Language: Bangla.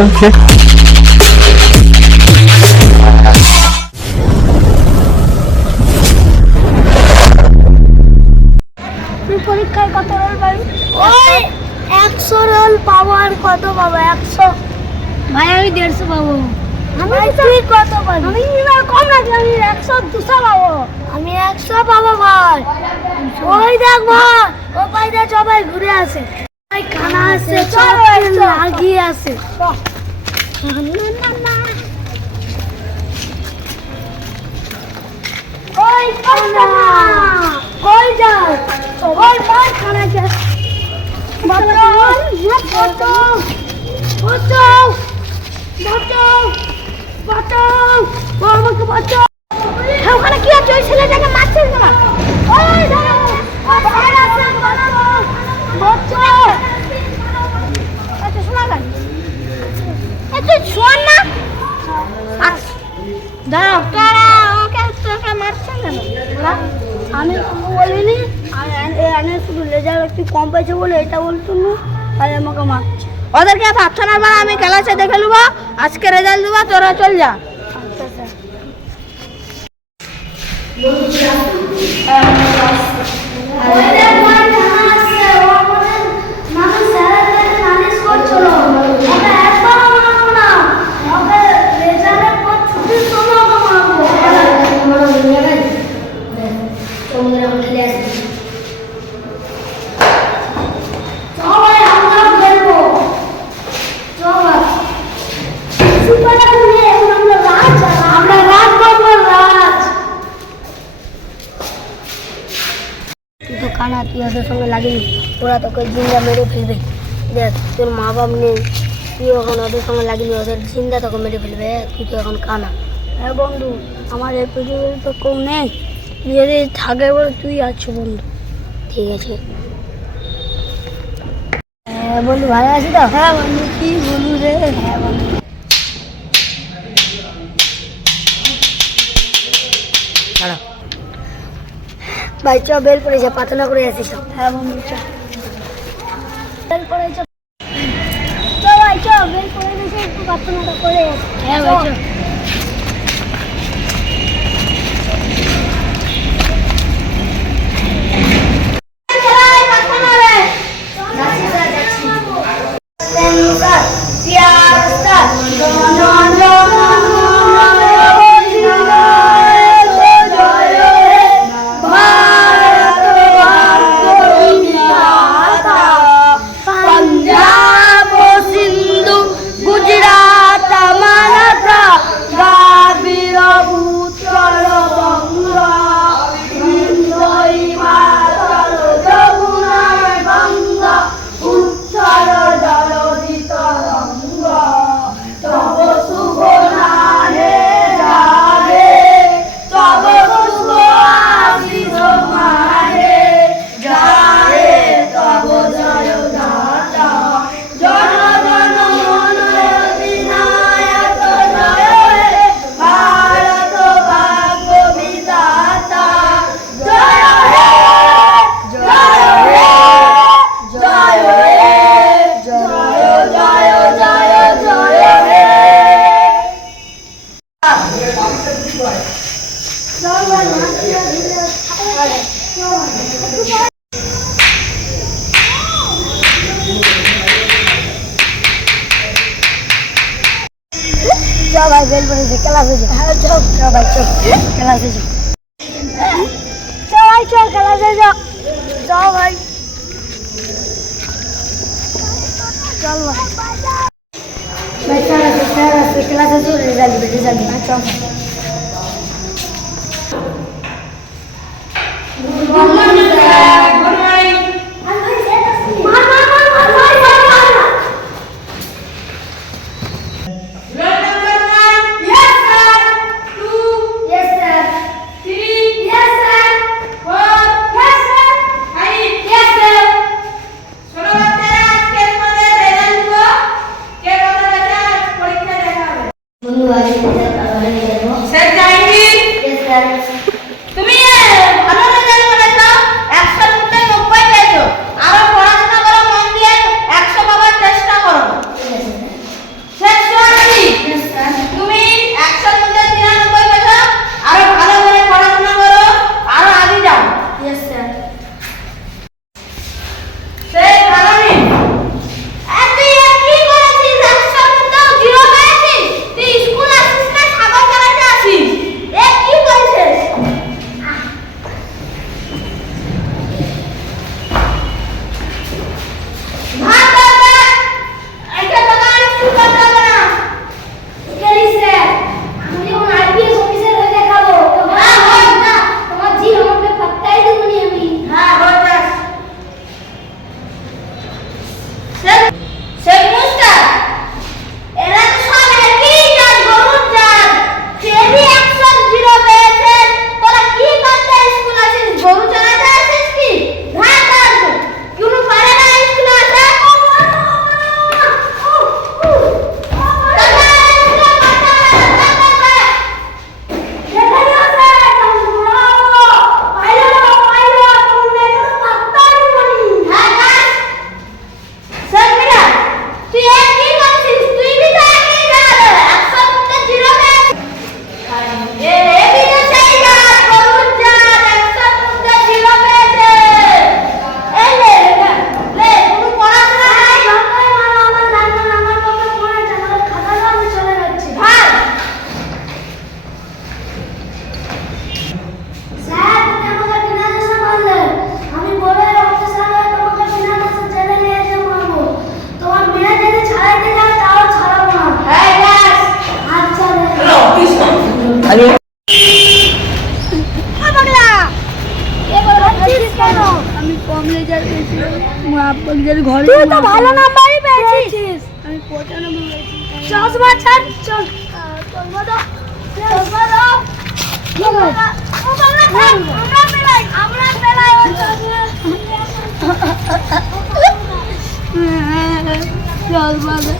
পরীক্ষায় কত রোল পাবি? ওই 100 রোল পাবো। আর কত পাবো? 100। ভাই আমি 150 পাবো। তুই কত পাবি? আমি কম রাখি, আমি 100 200 পাবো। আমি 100 পাবো ভাই। ওই দেখ ভাই, ও পাইদা সবাই ঘুরে আসে, ভাই খানা আছে, চল লাগিয়ে আসে। ওই খানা কই যায়? ওই মার খানা যায়। বাঁচাও বাঁচাও বাঁচাও বাঁচাও বাঁচাও, ও আমাকে বাঁচাও। ওখানে কি আছে? ওই ছেলেটাকে মারছিস না? ওই দাঁড়াও, বাইরে আসো, বাঁচাও বাঁচাও। আচ্ছা শোনা গান, তুই শোন না। দাঁড়াও, তারা ওকে তোকে মারছে কেন? আমি বলিনি, শুধু রেজাল্ট একটু কম পেয়েছে বলে এটা বলতো না, তাই আমাকে মারছে। ওদেরকে পাচ্ছ না, আমি ক্লাসে দেখে নেবো, আজকে রেজাল্ট দেবো, তোরা চল যা। আচ্ছা খানা তুই ওদের সঙ্গে লাগিনি, ওরা তোকে জিন্দা মেরে ফেলবে। দেখ তোর মা বাপ নেই, তুই এখন ওদের সঙ্গে লাগিনি, ওদের জিন্দা তোকে মেরে ফেলবে। তুই তো এখন খানা। হ্যাঁ বন্ধু, আমার এই পৃথিবীতে তো কেউ নেই, তুই যদি থাকে বলে তুই আছো বন্ধু। ঠিক আছে। হ্যাঁ বন্ধু ভালো আছি তো? হ্যাঁ বন্ধু, কি বলু রে? হ্যাঁ বন্ধু। ভাই চ, বেল পড়েছে, প্রার্থনা করে আসিস। হ্যাঁ বন্ধু চ, বেল পড়েছে। চ ভাই চ, বেল পড়ে গেছে, একটু প্রার্থনাটা করে আসি। হ্যাঁ ভাই চ। ভাই বেল পড়েছে, ক্লাসে যাও। হ্যাঁ চল ভাই, চল ক্লাসে যাও। চল ভাই চল ক্লাসে যাও। যাও ভাই, চল ভাই। ভাই স্যার আসছে, ক্লাসে চল, রেজাল্ট দিবে। চল শেখ মুস্তাক এরা তো সব একই জাত, গরুর জাত। সেবি 100 পেয়েছে, তোরা কি করতে স্কুল আসিস? গরু চড়াতে আসিস কি? ঘাট আসবো কোনো পারে না স্কুলে আসে। আমি কম রেজাল্ট পেয়েছি, ঘরে তুই তো ভালো নাম্বারই পেয়েছিস। আমি 95 পেয়েছি। চশমা ছাড়, চল চশমা দাও, চশমা দাও। আমরা পেলাই চল বাবা।